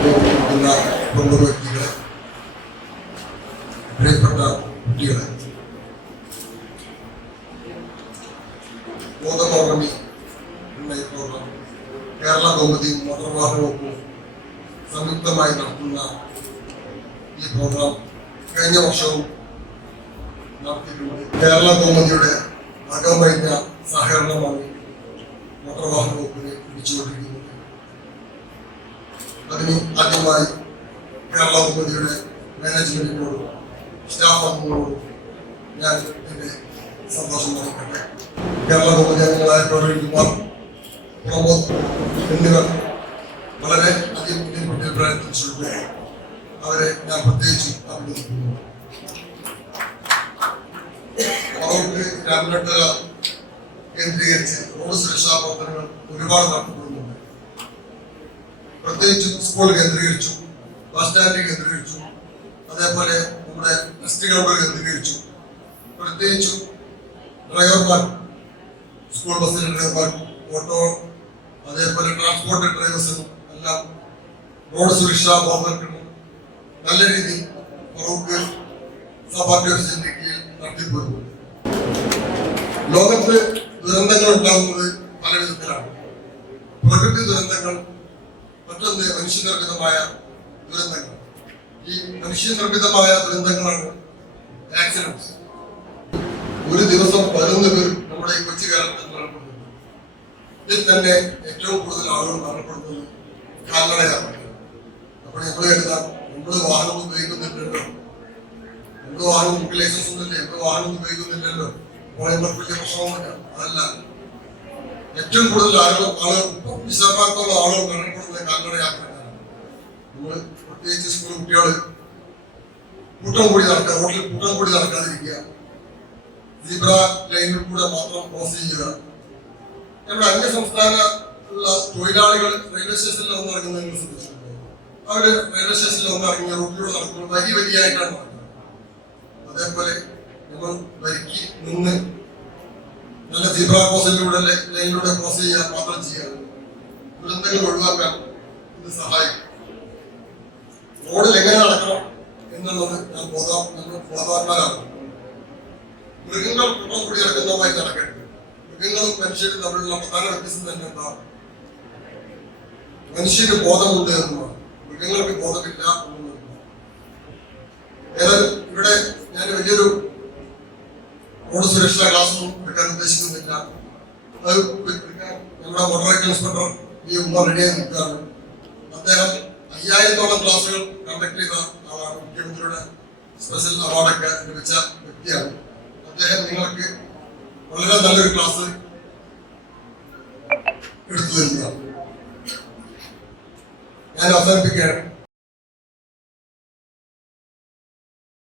പ്രമുഖ വ്യക്തികളെ, പ്രിയപ്പെട്ട കുട്ടികളെ, ബോധപൗർണമി എന്ന ഈ പ്രോഗ്രാം കേരള കൗമുദി മോട്ടോർ വാഹന വകുപ്പും സംയുക്തമായി നടത്തുന്ന ഈ പ്രോഗ്രാം കഴിഞ്ഞ വർഷവും നടത്തിയിട്ടുണ്ട്. കേരള കൗമുദിയുടെ അകമഴിഞ്ഞ സഹകരണമാണ് മോട്ടോർ വാഹന വകുപ്പിന് ലഭിച്ചുകൊണ്ടിരിക്കുന്നത്. അതിന് ആദ്യമായി കേരള കൗമുദിയുടെ മാനേജ്മെന്റിനോടും സ്റ്റാഫ് അംഗങ്ങളോടും ഞാൻ എൻ്റെ സന്തോഷം അറിയിക്കട്ടെ. കേരള കൗമുദി അംഗങ്ങളായ പ്രവീൺകുമാർ, പ്രമോദ് എന്നിവർ വളരെ അധികം പ്രയത്നിച്ചിട്ടുണ്ട്. അവരെ ഞാൻ പ്രത്യേകിച്ച് അഭിനന്ദിക്കുന്നു. അവർക്ക് രാമനട്ടര കേന്ദ്രീകരിച്ച് റോഡ് സുരക്ഷാ പ്രവർത്തനങ്ങൾ ഒരുപാട് നടത്തപ്പെടുന്നുണ്ട്. പ്രത്യേകിച്ച് സ്കൂൾ കേന്ദ്രീകരിച്ചു, ബസ് സ്റ്റാൻഡ് കേന്ദ്രീകരിച്ചു, അതേപോലെ നമ്മുടെ ടെസ്റ്റ് ഗ്രൗണ്ട് കേന്ദ്രീകരിച്ചു. പ്രത്യേകിച്ചും ഡ്രൈവർമാർ, സ്കൂൾ ബസ്സിലെ ഡ്രൈവർമാർ, ഓട്ടോ, അതേപോലെ ട്രാൻസ്പോർട്ട് ഡ്രൈവേഴ്സിനും എല്ലാം റോഡ് സുരക്ഷാ ബോധവൽക്കരണം നല്ല രീതിയിൽ ഫറൂഖ് സഭാധ്യക്ഷന്റെ കീഴിൽ നടത്തിപ്പോരുന്നു. ലോകത്ത് ദുരന്തങ്ങൾ ഉണ്ടാകുന്നത് പല വിധത്തിലാണ്. പ്രകൃതി ദുരന്തങ്ങൾ, മറ്റൊന്ന് മനുഷ്യനിർമ്മിതമായ ദുരന്തങ്ങൾ. ഈ മനുഷ്യനിർമ്മിതമായ ദുരന്തങ്ങളാണ് ആക്സിഡൻസ്. ഒരു ദിവസം 11 പേർ നമ്മുടെ ഈ കൊച്ചു കേരളത്തിൽ മരണപ്പെടുന്നു. ഇതിൽ തന്നെ ഏറ്റവും കൂടുതൽ ആളുകൾ മരണപ്പെടുന്നത് കാൽനടയാണ്. അപ്പോൾ നമ്മൾ കരുതാം, നമ്മൾ വാഹനം ഉപയോഗിക്കുന്നില്ലല്ലോ, നമ്മൾ വാഹനം ലൈസൻസ് ഒന്നുമില്ല, നമ്മൾ വാഹനം ഉപയോഗിക്കുന്നില്ലല്ലോ, അപ്പോൾ ഇവർക്ക് വലിയ പ്രശ്നമൊന്നുമില്ല. അതല്ല, ഏറ്റവും കൂടുതൽ ആളുകൾ വിശാഖത്തോളം ആളുകൾ മരണപ്പെടുന്നത് കാൽനട യാത്രക്കാരാണ്. നമ്മൾ പ്രത്യേകിച്ച് സ്കൂൾ കുട്ടികൾ കൂട്ടം കൂടി നടക്കുക, റോഡിൽ കൂട്ടം കൂടി നടക്കാതിരിക്കുക, സീബ്ര ലൈനിൽ കൂടെ മാത്രം ക്രോസ് ചെയ്യുക. നമ്മുടെ അന്യ സംസ്ഥാന തൊഴിലാളികൾ റെയിൽവേ സ്റ്റേഷനിൽ വന്ന് ഇറങ്ങുന്നത് നിങ്ങൾ ശ്രദ്ധിച്ചിട്ടുണ്ടോ? അവര് റെയിൽവേ സ്റ്റേഷനിൽ വന്ന് ഇറങ്ങിയ റോഡിലൂടെ നടക്കുമ്പോൾ വരിയായിട്ടാണ് നടക്കുന്നത്. അതേപോലെ നമ്മൾ വരിക്ക് നിന്ന് നല്ല സീബ്ര ക്രോസിലൂടെ ലൈനിലൂടെ ക്രോസ് ചെയ്യാൻ മാത്രം ചെയ്യുക. ദുരന്തങ്ങൾ ഒഴിവാക്കാൻ ഇത് സഹായിക്കും. റോഡിൽ എങ്ങനെ നടക്കണം എന്നുള്ളത് നമ്മൾ ബോധവാന്മാരാണ്. മൃഗങ്ങൾ കൂട്ടം കൂടി നടക്കുന്നതുമായി നടക്കരുത്. മൃഗങ്ങളും മനുഷ്യരും തമ്മിലുള്ള പ്രധാന വ്യത്യാസം തന്നെ എന്താണ്? മനുഷ്യന് ബോധമുണ്ട് എന്നുമാണ്, മൃഗങ്ങൾക്ക് ബോധമില്ല എന്നുള്ളത്. ഏതായാലും ഇവിടെ ഞാൻ വലിയൊരു റോഡ് സുരക്ഷാ ക്ലാസ്സൊന്നും എടുക്കാൻ ഉദ്ദേശിക്കുന്നില്ല. അത് നമ്മുടെ മോട്ടോർ വെഹിക്കിൾ ഇൻസ്പെക്ടർ ഈ ഉമ്മ റെഡിയായി നിൽക്കുകയാണ്. അദ്ദേഹം 5000-ഓളം ക്ലാസ്സുകൾ കണ്ടക്ട് ചെയ്ത ആളാണ്. മുഖ്യമന്ത്രിയുടെ സ്പെഷ്യൽ അവാർഡൊക്കെ ലഭിച്ച വ്യക്തിയാണ് അദ്ദേഹം. നിങ്ങൾക്ക് വളരെ നല്ലൊരു ക്ലാസ് എടുത്തു തരുന്നതാണ്. ഞാൻ അവസാനിപ്പിക്കുകയാണ്.